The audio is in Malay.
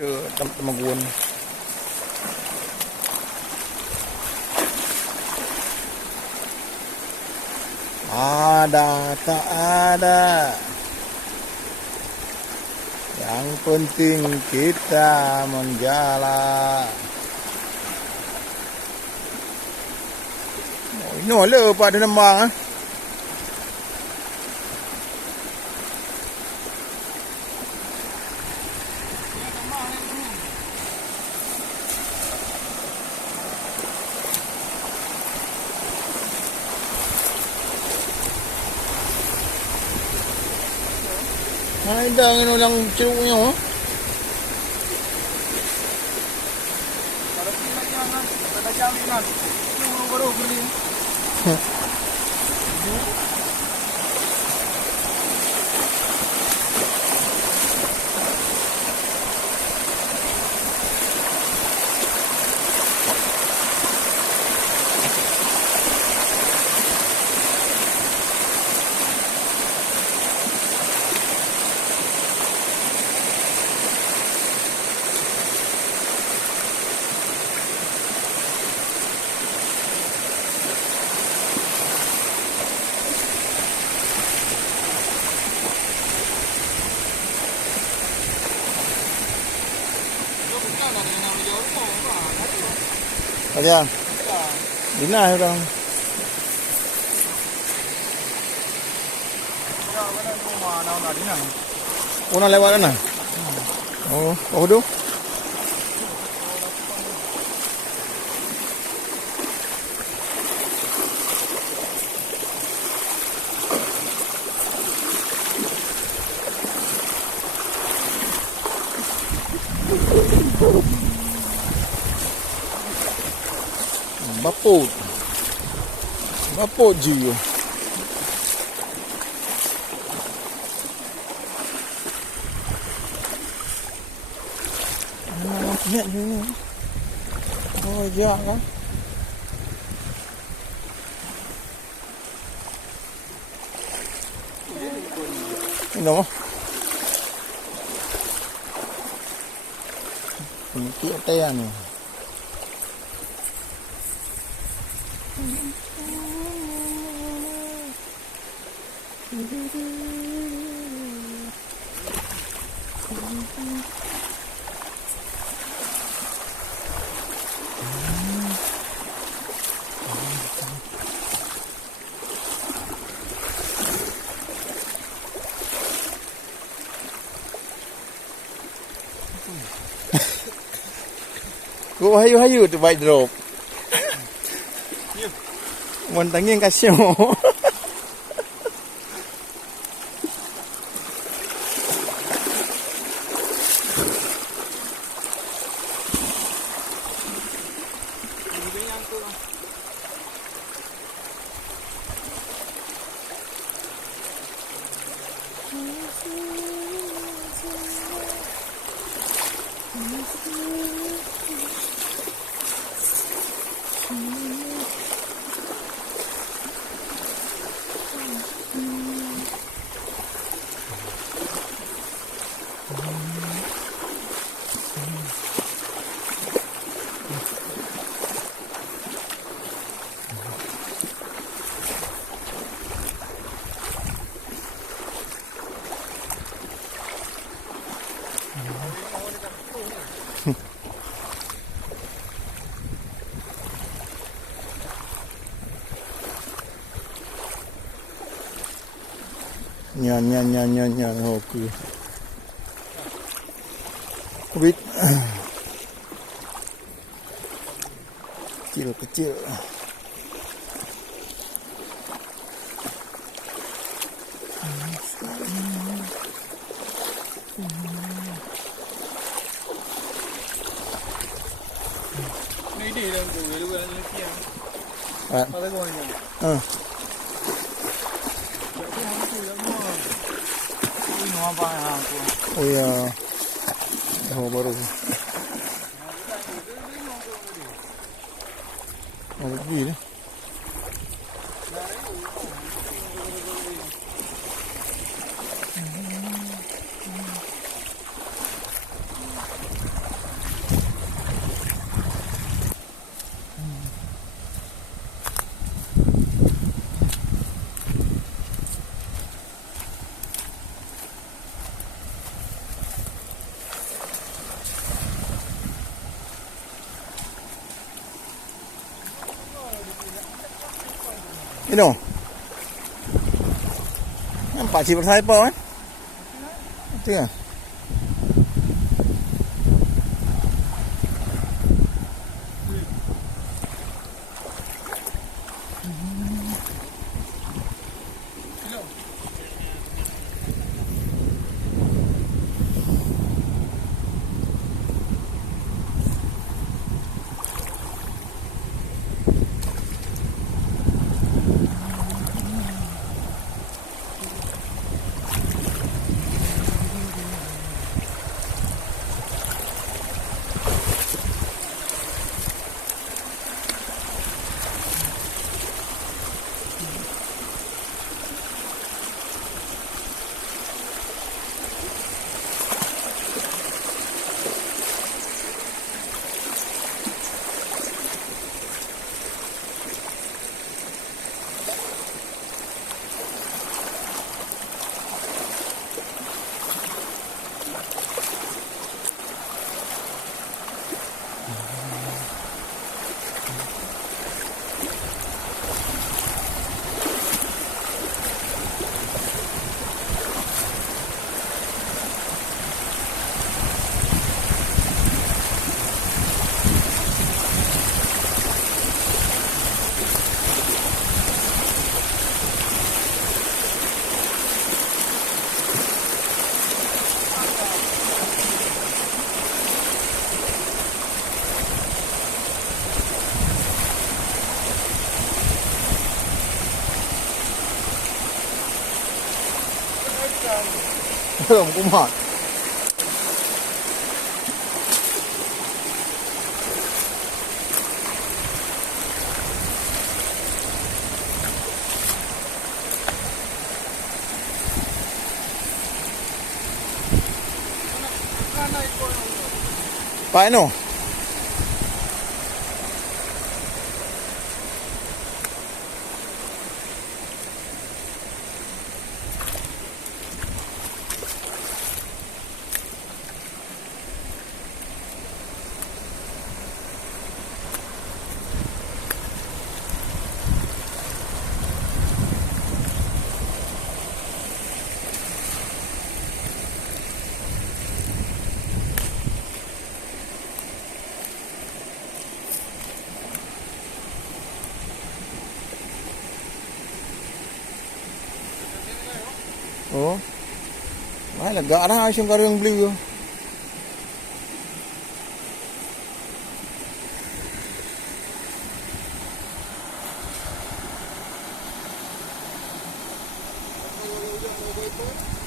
ke Temanggung. Ada tak ada, yang penting kita menjalan. Ini lah pada nembang. Ada yang ulang ceruknya. Kalau kita jangan, kita jaminan. Itu baru beli. Ada. Dina orang. Oh, nak lewat mana? Oh, tu. Bapot je. Lihat je ni. Oh, jak kan. Ini apa? Ini tiap ni. Kau hayu-hayu tu bike drop. Mun tanging kasih. Nyan hoki. Kubit. Kecil. Ini dia yang tu, dia bukan lelaki yang. Pada kau ni. Oh ya. Oh baru. Oh begini. Ino. Nampak si bersaipa kan? Itu kan? Belum kumat. Pak Eno. Oh. Wah, lega dah asyik karo yang beli yo. Kalau hujan mau boy